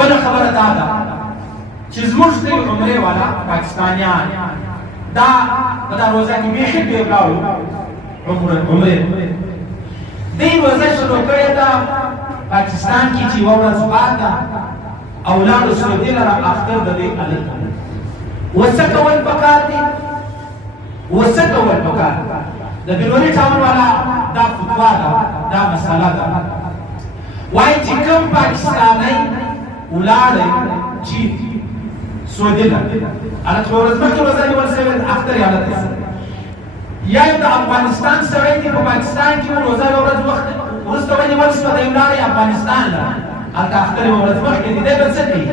بل خبره دا ده چې زموږ د عمرې والا پاکستانیان دا په دا روزه کې بیخي ډېر لاړو عمرې دوی روزه شروع کړې ده پاکستان کې چې یوه ورځ بعد ده او لاړو سعودي لره اختر د دې هلته وڅه کول پکار دي وڅه کول پکار د بلوري ټاون والا دا فتوا ده دا مسله ده وایي چې کوم پاکستانی ولاړی چې سعودي لره هلته ورځ مخکې روزه نیول سوې ده اختر یې هلته یا د افغانستان سړی دی په پاکستان کې روزه یوه ورځ وروسته ونیول شوه دی ولاړی افغانستان لره هلته اختر یوه ورځ مخکې دی دی به څه کوي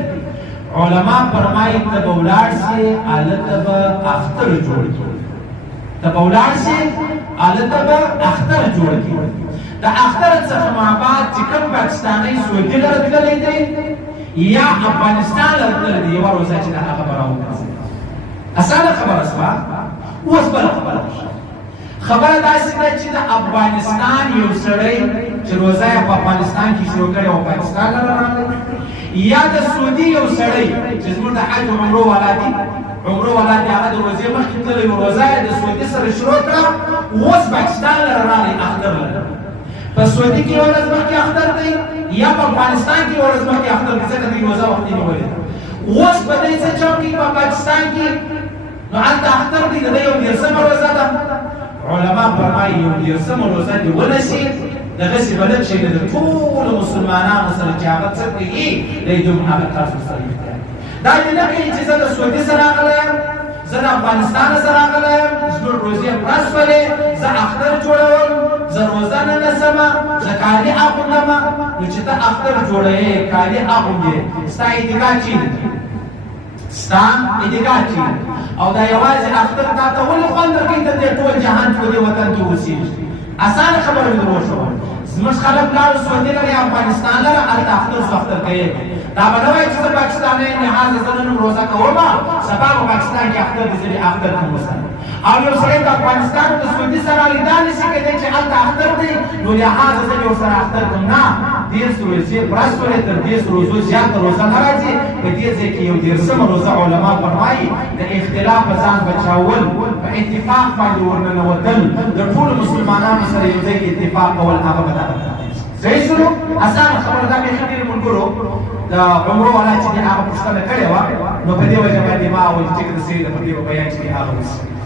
علما فرمایي ته به ولاړ سې هلته به اختر جوړ کړي ته به ولاړ سې هلته به اختر جوړ کړي د اختر څخه مابعد چې کوم پاکستانی سعودي لره تللی دی یا افغانستان لره تللی دی یوه روزه چې د هغه به راوګرځي اسانه خبره شوه اوس بله خبره خبره داسې ده چې د افغانستان یو سړی چې روزه یې په افغانستان کې شروع کړې او پاکستان لره راغلی یا د سعودي یو سړی چې زموږ د حج عمرو والا دي عمرو والا دي هغه د روزې مخکې تللی روزه یې د سعودي سره شروع کړه اوس پاکستان لره راغلی اختر لره په سعودي کې یوه ورځ مخکې اختر دی یا په افغانستان کې یوه ورځ مخکې اختر دی ځکه دوی روزه وختي نیولې ده اوس به دی څه چل کوي په پاکستان کې نو هلته اختر دی د ده یو دېرشمه روزه ده علما فرمایي یو دېرشمه روزه دې ونیسي دغسې به لږ شي د ټولو مسلمانانو سره چې هغه څه کوي دی دوی هغه تاسو سره اختیار دا دې نه کوي چې زه د سعودي سره راغلی یم زه د افغانستان سره راغلی یم زموږ روزې پوره شولې زه اختر جوړوم زه روزه نه نیسمه زه کالي اغوندمه نو چې ته اختر جوړوې کالي اغوندې ستا ادعا چیرې دی ستا ادعا چیرې او دا یوازې اختر تا ته ولې خوند درکوي ته دې ټول جهان په دې وطن کې اوسېږي اسانه خبره مې در وښوله زموږ خلک لاړو سعودي لره یا افغانستان لره هلته اختر سو اختر کوي دا به نه وایي چې زه پاکستانی یم لحاظه زه نن روزه کومه سبا په پاکستان کې اختر دی زه دې اختر کوم وسم او یو سړی د افغانستان د سعودي سره لیدا نشي کېدی چې هلته اختر دی نو لحاظه زه دې ورسره اختر کوم نه دېرش روزې پوره شولې تر دېرش روزو زیاته روزه نه راځي په دې ځای کې یو دېرشمه روزه علما فرمایي د اختلاف په ځان بچاول په اتفاق باندې ورننوتل د ټولو مسلمانانو سره یو ځای کې اتفاق کول هغه به دغه صحیح شولو اسانه خبره دا بیخي ډېرو ملګرو د عمرو والا چې دې هغه پوښتنه کړې وه نو په دې وجه باندې ما وویل چې ټیک ده صحیح ده په دې بیان چې دې هغه وشي